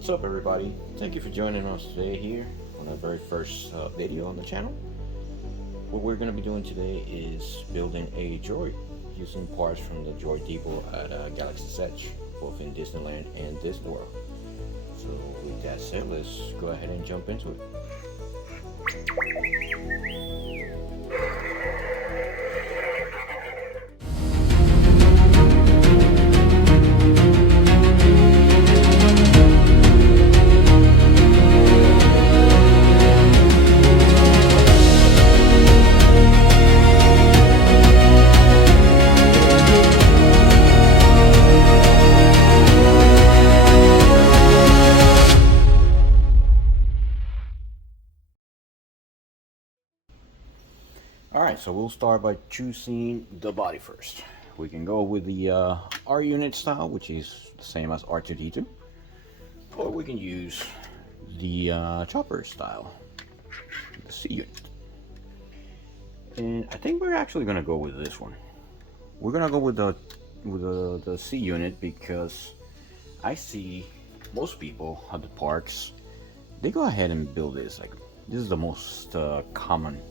What's up everybody? Thank you for joining us today here on our very first video on the channel. What we're going to be doing today is building a droid using parts from the Droid Depot at Galaxy's Edge, both in Disneyland and Disney World. So with that said, let's go ahead and jump into it. Alright, so we'll start by choosing the body first. We can go with the R unit style, which is the same as R2D2, or we can use the chopper style, the C unit. And I think we're actually gonna go with this one. We're gonna go with the C unit because I see most people at the parks, they go ahead and build this. Like, this is the most common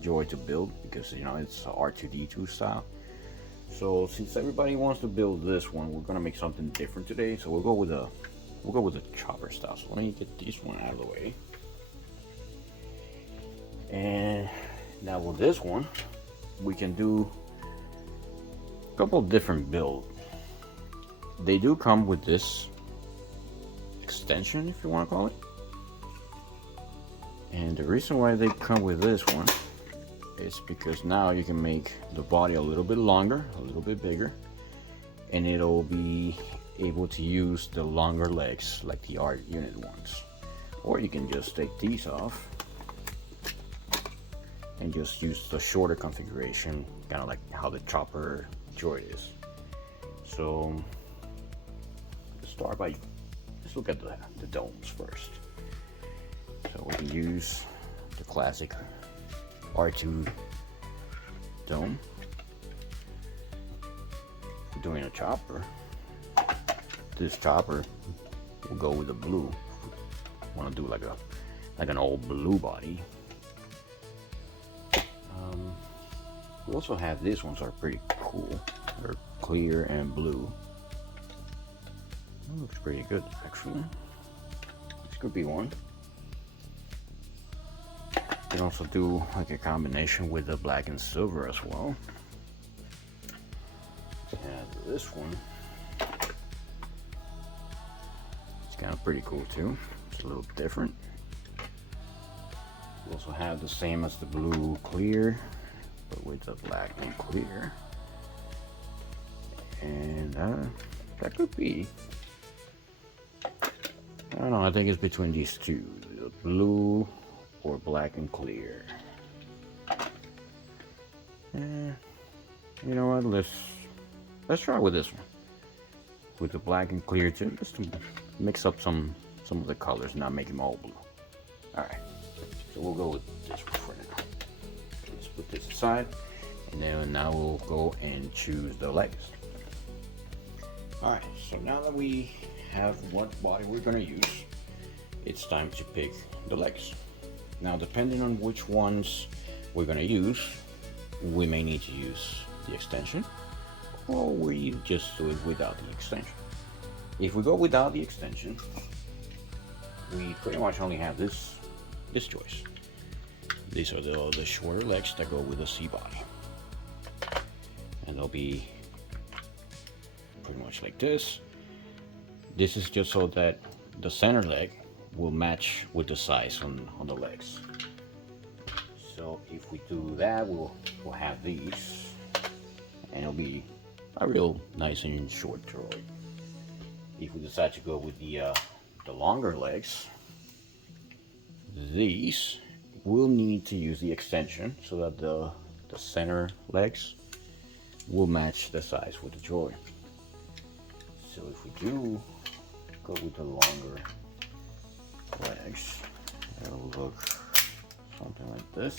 droid to build because, you know, it's R2D2 style. So since everybody wants to build this one, we're gonna make something different today. So we'll go with the chopper style. So let me get this one out of the way. And now with this one, we can do a couple of different builds. They do come with this extension, if you want to call it. And the reason why they come with this one is because now you can make the body a little bit longer, a little bit bigger, and it'll be able to use the longer legs like the R unit ones. Or you can just take these off and just use the shorter configuration, kind of like how the chopper droid is. So let's start by, let's look at the domes first. So we can use the classic R2 dome. We're doing a chopper. This chopper will go with the blue. Want to do like an old blue body. We also have these ones are pretty cool. They're clear and blue. That looks pretty good actually. This could be one. You can also do like a combination with the black and silver as well. And this one, it's kind of pretty cool too. It's a little different. We also have the same as the blue clear, but with the black and clear. And that could be, I don't know, I think it's between these two, the blue or black and clear. You know what, let's try with this one, with the black and clear too, just to mix up some of the colors, not make them all blue. All right, so we'll go with this one for now. Let's put this aside, and then now we'll go and choose the legs. All right, so now that we have what body we're going to use, it's time to pick the legs. Now, depending on which ones we're going to use, we may need to use the extension, or we just do it without the extension. If we go without the extension, we pretty much only have this choice. These are the shorter legs that go with the C body, and they'll be pretty much like this. This is just so that the center leg will match with the size on the legs. So if we do that, we'll have these, and it'll be a real nice and short droid. If we decide to go with the longer legs, these will need to use the extension so that the center legs will match the size with the droid. So if we do go with the longer legs, it'll look something like this.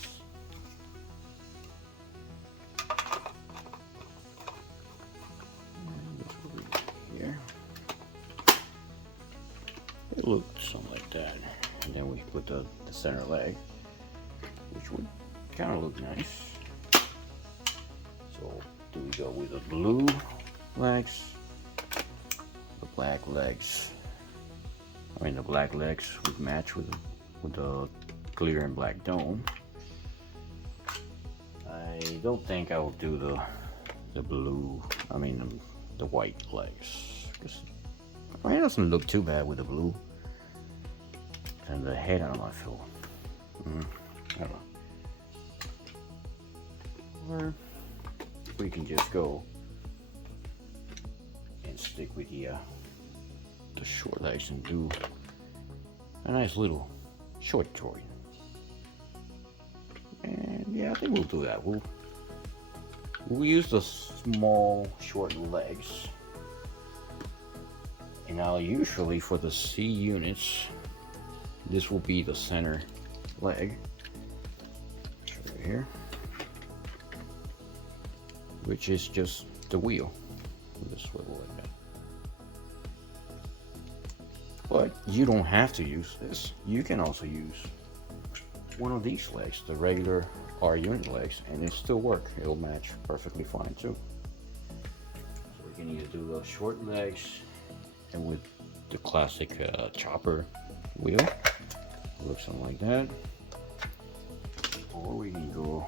look something like that. And then we put the center leg, which would kind of look nice. So do we go with the blue legs, the black legs? I mean, the black legs would match with the clear and black dome. I don't think I will do the blue, I mean the white legs. I mean, it doesn't look too bad with the blue. And the head, I don't know, I feel, I don't know. Or we can just go and stick with the short legs and do a nice little short droid. And yeah, I think we'll do that. We'll use the small short legs. And now usually for the C units, this will be the center leg. Show you here. Which is just the wheel. With a swivel like that. But you don't have to use this. You can also use one of these legs, the regular R unit legs, and it still work. It'll match perfectly fine too. So we can either do the short legs and with the classic chopper wheel, look something like that, or we can go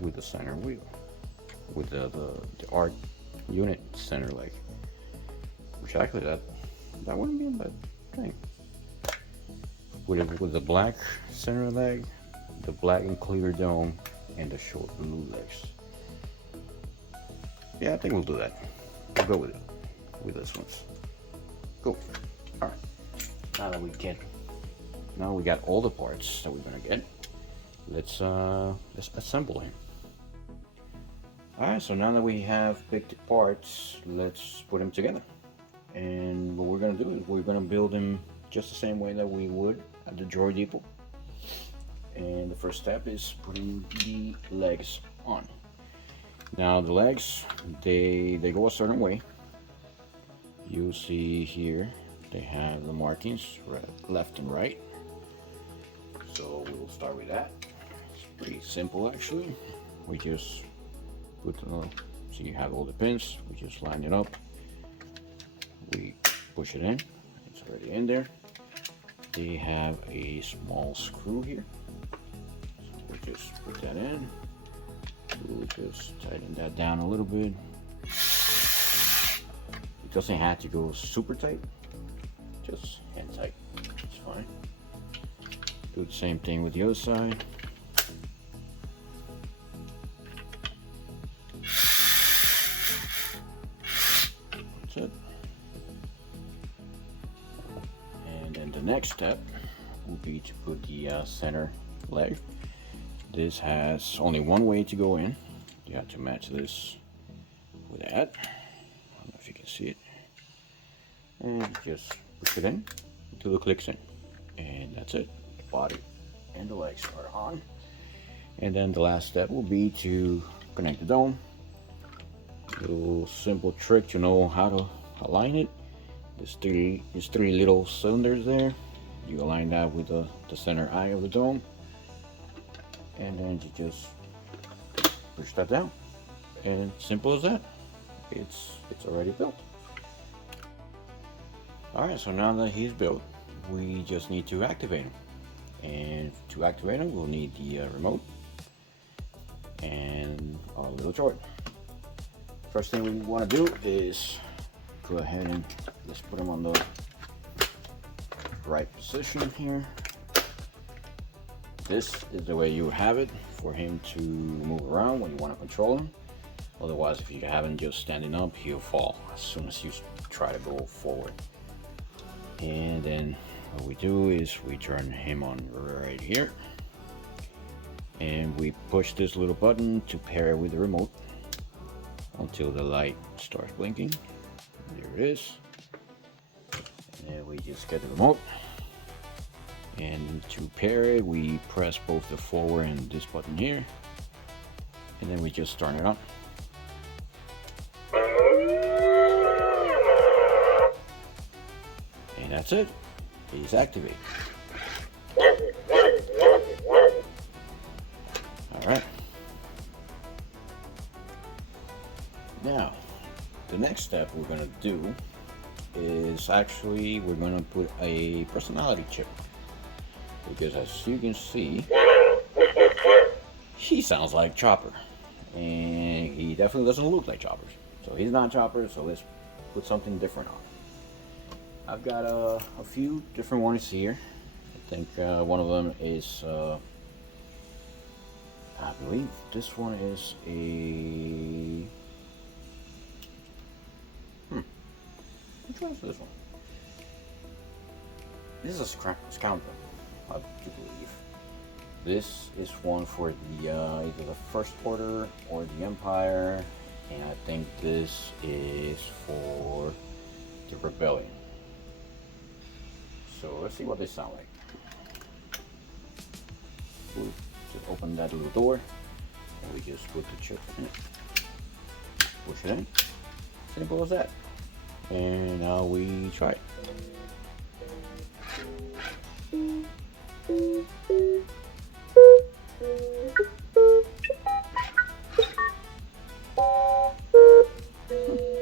with the center wheel, with the R unit center leg, which actually that wouldn't be a bad thing. With the black center leg, the black and clear dome, and the short blue legs. Yeah, I think we'll do that. We'll go with it, with this ones. Cool. All right. Now we got all the parts that we're gonna get. Let's assemble him. All right. So now that we have picked the parts, let's put them together. And what we're gonna do is we're gonna build him just the same way that we would at the Droid Depot. And the first step is putting the legs on. Now the legs, they go a certain way. You'll see here they have the markings left and right. So we'll start with that. It's pretty simple actually. We just put so you have all the pins. We just line it up. We push it in. It's already in there. They have a small screw here. So we just put that in. We'll just tighten that down a little bit. It doesn't have to go super tight, just hand tight. It's fine. Do the same thing with the other side. That's it. And then the next step will be to put the center leg. This has only one way to go in. You have to match this with that. I don't know if you can see it. And just push it in until it clicks in. And that's it. The body and the legs are on. And then the last step will be to connect the dome. Little simple trick to know how to align it. There's three little cylinders there. You align that with the center eye of the dome. And then you just push that down, and simple as that. It's already built. All right, so now that he's built, we just need to activate him. And to activate him, we'll need the remote and our little droid. First thing we want to do is go ahead and let's put him on the right position here. This is the way you have it for him to move around when you want to control him. Otherwise, if you have him just standing up, he'll fall as soon as you try to go forward. And then what we do is we turn him on right here. And we push this little button to pair with the remote until the light starts blinking. There it is. And then we just get the remote. And to pair it, we press both the forward and this button here, and then we just turn it on. And that's it. He's activated. Alright. Now, the next step we're going to do is actually we're going to put a personality chip. Because as you can see, he sounds like Chopper. And he definitely doesn't look like Chopper. So he's not Chopper, so let's put something different on. I've got a few different ones here. I think one of them is, I believe this one is a... Which one is this one? This is a scoundrel, I do believe. This is one for the either the First Order or the Empire, and I think this is for the Rebellion. So let's see what they sound like. We'll just open that little door, and we just put the chip in it. Push it in. Simple as that. And now we try it.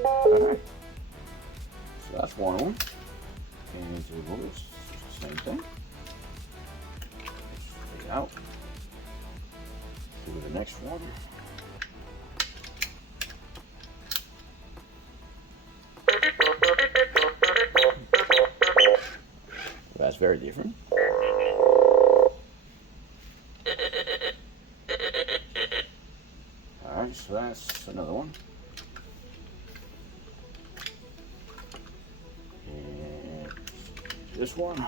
Alright. So that's one of them. And the reverse, same thing. Take it out. Do the next one. That's very different. Alright, so that's another one. And this one.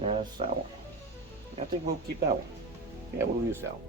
That's that one. I think we'll keep that one. Yeah, we'll use that one.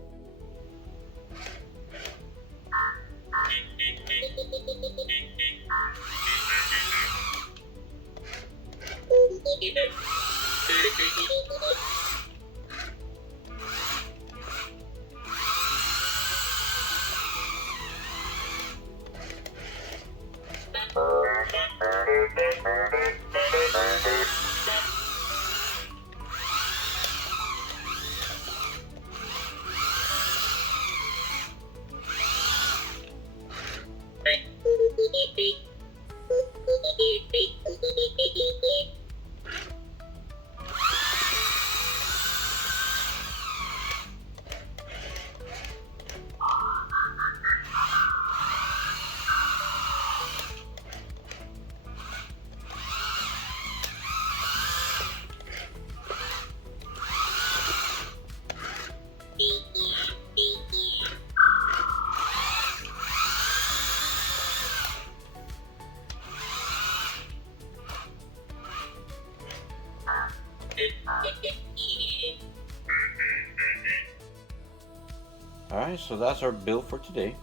Alright, so that's our build for today.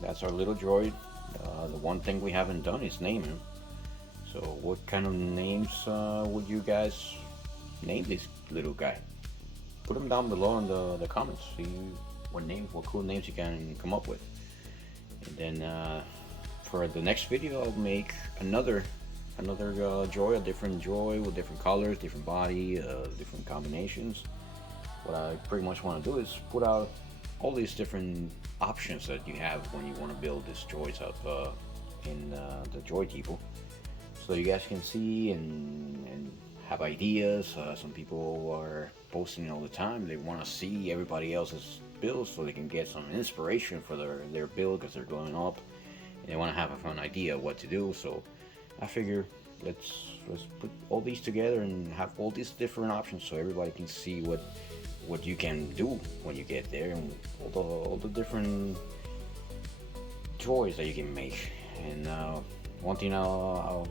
That's our little droid. The one thing we haven't done is name him. So what kind of names would you guys name this little guy? Put them down below in the comments. See what cool names you can come up with. And then for the next video, I'll make another droid, a different droid with different colors, different body, different combinations. What I pretty much want to do is put out all these different options that you have when you want to build these droids up in the Droid Depot, so you guys can see and have ideas. Some people are posting all the time. They want to see everybody else's builds so they can get some inspiration for their build because they're going up, and they want to have a fun idea of what to do. So I figure let's put all these together and have all these different options so everybody can see what you can do when you get there, and all the different droids that you can make. And one thing I'll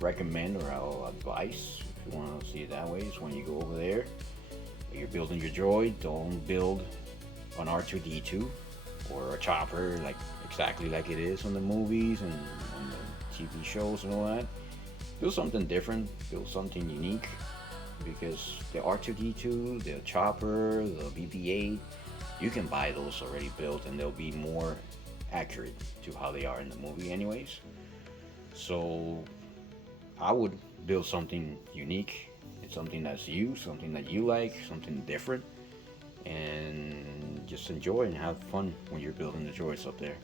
recommend, or I'll advise, if you want to see it that way, is when you go over there, you're building your droid, don't build an R2-D2 or a chopper exactly like it is on the movies and on the TV shows and all that. build something different, build something unique, because the R2D2, the chopper, the BB-8, you can buy those already built and they'll be more accurate to how they are in the movie anyways. So I would build something unique. It's something that's you, something that you like, something different, and just enjoy and have fun when you're building the droids up there.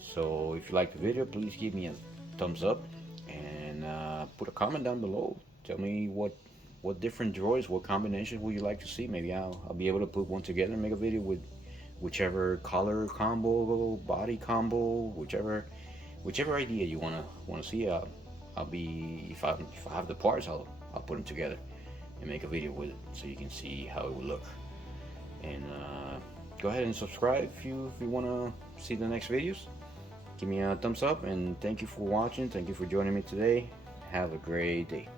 So if you like the video, please give me a thumbs up and put a comment down below. Tell me what different droids, what combinations would you like to see. Maybe I'll be able to put one together and make a video with whichever color combo, body combo, whichever idea you wanna see. I'll be if I have the parts, I'll put them together and make a video with it so you can see how it would look. And go ahead and subscribe if you wanna see the next videos. Give me a thumbs up and thank you for watching. Thank you for joining me today. Have a great day.